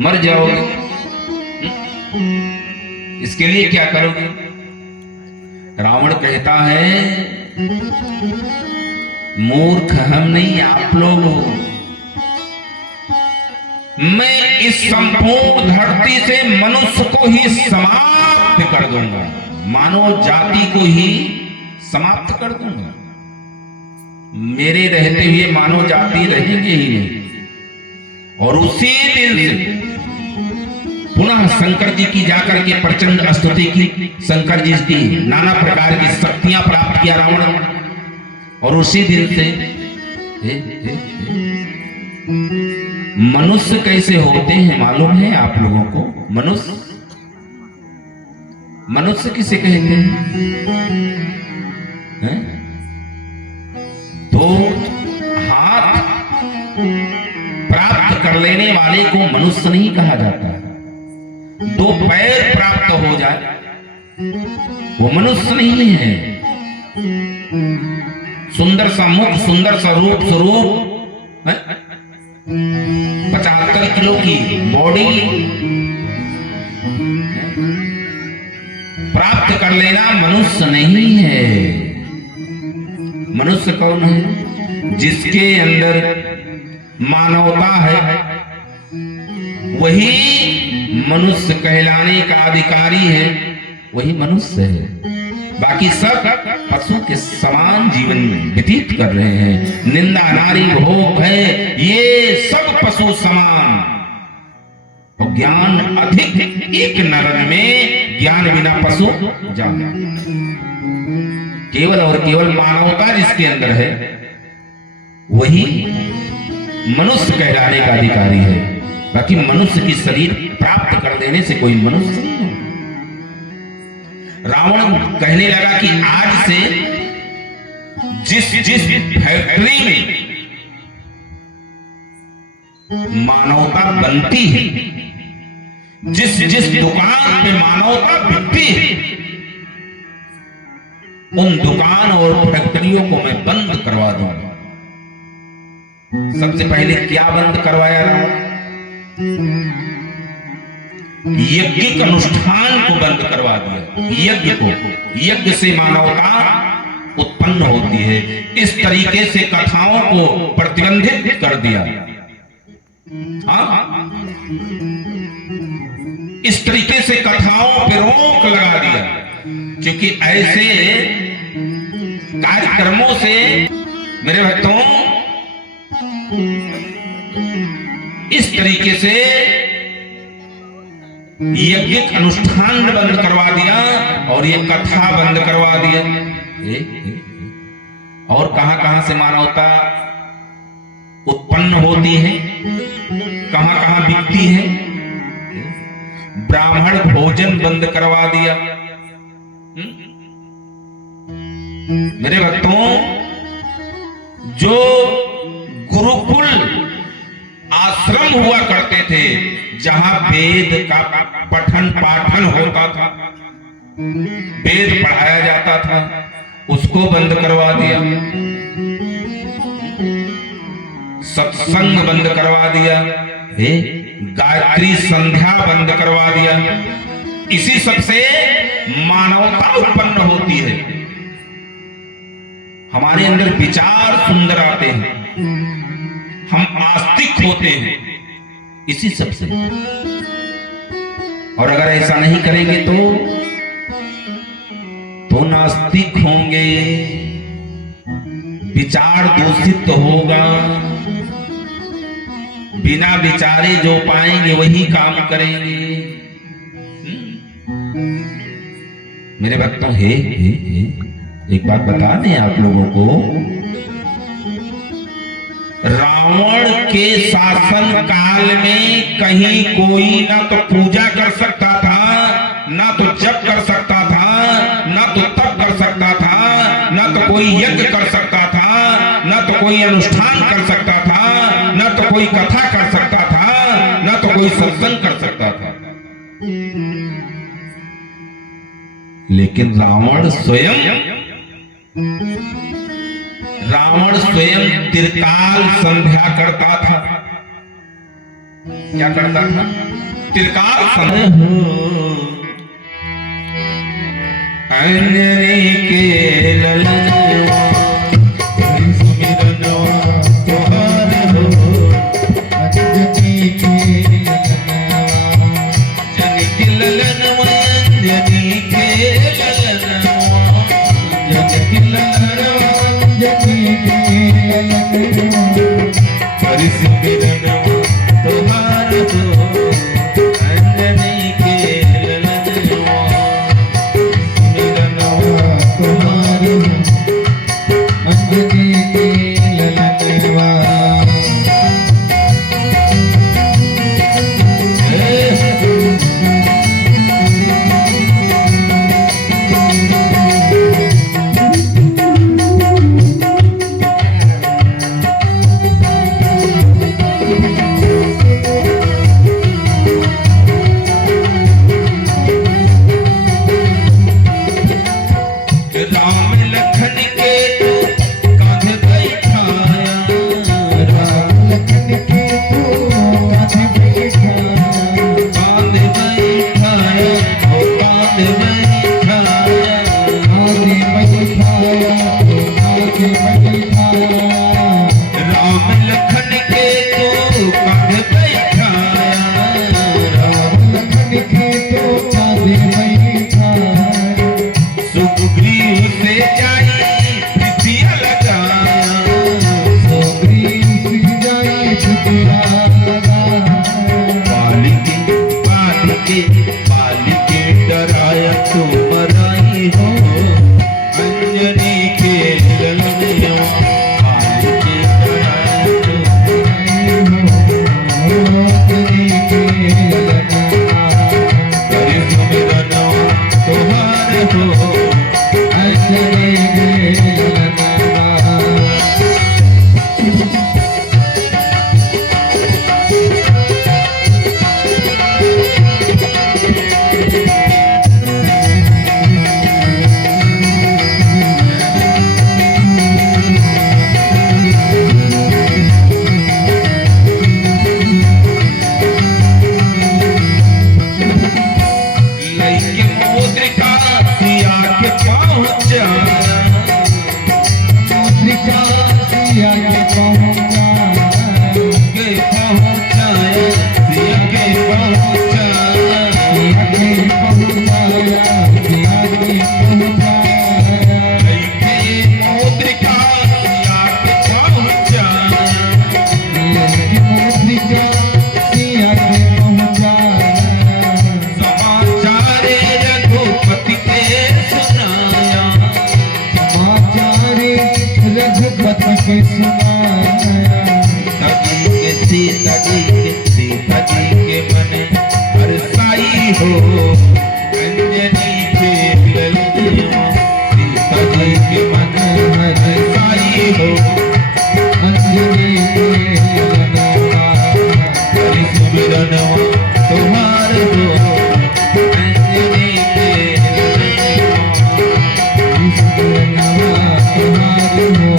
मर जाओगे। इसके लिए क्या करोगे? रावण कहता है मूर्ख हम नहीं, आप लोग हो। मैं इस संपूर्ण धरती से मनुष्य को ही समाप्त कर दूंगा, मानव जाति को ही समाप्त कर दूंगा। मेरे रहते हुए मानव जाति रहेंगे ही नहीं। और उसी दिन से पुनः शंकर जी की जाकर के प्रचंड स्तुति की, शंकर जी की नाना प्रकार की शक्तियां प्राप्त किया रावण। और उसी दिन से मनुष्य कैसे होते हैं मालूम है आप लोगों को? मनुष्य किसे कहते हैं? दो हाथ प्राप्त कर लेने वाले को मनुष्य नहीं कहा जाता। दो पैर प्राप्त हो जाए वो मनुष्य नहीं है। सुंदर सा मुख, सुंदर सा रूप, स्वरूप, 75 किलो की बॉडी प्राप्त कर लेना मनुष्य नहीं है। मनुष्य कौन है? जिसके अंदर मानवता है, वही मनुष्य कहलाने का अधिकारी है, वही मनुष्य है। बाकी सब पशु के समान जीवन व्यतीत कर रहे हैं। निंदा, नारी, भोग, भय, ये सब पशु समान। और ज्ञान अधिक एक नरन में, ज्ञान बिना पशु जान। केवल और केवल मानवता जिसके अंदर है वही मनुष्य कहलाने का अधिकारी है। बाकी मनुष्य की शरीर प्राप्त कर देने से कोई मनुष्य नहीं है। रावण कहने लगा कि आज से जिस फैक्ट्री में मानवता बनती है, जिस दुकान पे मानवता बिकती है, उन दुकान और फैक्ट्रियों को मैं बंद करवा दूंगा। सबसे पहले क्या बंद करवाया रावण? यज्ञिक अनुष्ठान को बंद करवा दिया। यज्ञ को, यज्ञ से मानवता उत्पन्न होती है, इस तरीके से कथाओं को प्रतिबंधित कर दिया। हाँ, इस तरीके से कथाओं पे रोक लगा दिया, क्योंकि ऐसे कार्यक्रमों से मेरे भक्तों इस तरीके से यज्ञिक अनुष्ठान बंद करवा दिया और ये कथा बंद करवा दिया। और कहां कहां से मानवता उत्पन्न होती है, कहां कहां बिकती है? ब्राह्मण भोजन बंद करवा दिया। मेरे भक्तों, जो गुरुकुल आश्रम हुआ करते थे, जहां वेद का पठन पाठन होता था, वेद पढ़ाया जाता था, उसको बंद करवा दिया। सत्संग बंद करवा दिया, गायत्री संध्या बंद करवा दिया। इसी सबसे मानवता उत्पन्न होती है। हमारे अंदर विचार सुंदर आते हैं, हम आस्तिक होते हैं, इसी सबसे। और अगर ऐसा नहीं करेंगे तो नास्तिक होंगे, विचार दूषित होगा, बिना विचारे जो पाएंगे वही काम करेंगे। मेरे भक्तों, हे एक बात बता दें आप लोगों को, रावण के शासन काल में कहीं कोई ना तो पूजा कर सकता था, ना तो जप कर सकता था, ना तो तप कर सकता था, ना तो कोई यज्ञ कर सकता था, ना तो कोई अनुष्ठान कर सकता था, ना तो कोई कथा कर सकता था, ना तो कोई सत्संग कर सकता था। लेकिन रावण स्वयं त्रिकाल संध्या करता था। क्या करता था? तिलकार समय हो अंजनी के ललनवा सुमिरनवा तोहार हो अंजनी के ललनवा अंजनी के ललनवा अंजनी के ललनवा अंजनी के ललनवा हरि सुमिरनवा तोहार हो अंजनी के ललनवा सुमिरनवा तोहार हो अंजनी के ललनवा। राम लखन के तू कांधे बैठाया, राम लखन के तू कांधे बैठाया, कांधे बैठाया, ओ कांधे बैठाया, कांधे बैठाया, ओ कांधे बैठाया। राम लखन के तू कांधे बैठाया, राम लखन के तू कांधे बैठाया। सुग्रीव से जाई प्रीतिया लगाया, सुग्रीव से जाई प्रीतिया लगाया। बालिके डराया तो मराई हो अंजनी के ललनवा, बालिके डराया तो मराई हो अंजनी के ललनवा। हरि सुमिरनवा तोहार हो अंजनी के ललनवा। लइके मुद्रिका सिया के पहुंचा, मुद्रिका सिया के पहुंचाया, सिया के पहुंचाया, सिया के पहुंचाया, सिया के पहुंचाया। लइके मुद्रिका सिया के पहुंचाया, लइके मुद्रिका सिया के पहुंचाया। समाचार रघुपति के सुनाया, समाचार रघुपति के सुनाया। सीता जी के मन हरसाई हो अंजनी के ललनवा, सीता जी के मन हरसाई हो अंजनी के ललनवा। हरि सुमिरनवा तोहार हो अंजनी के ललनवा, हरि सुमिरनवा तोहार हो।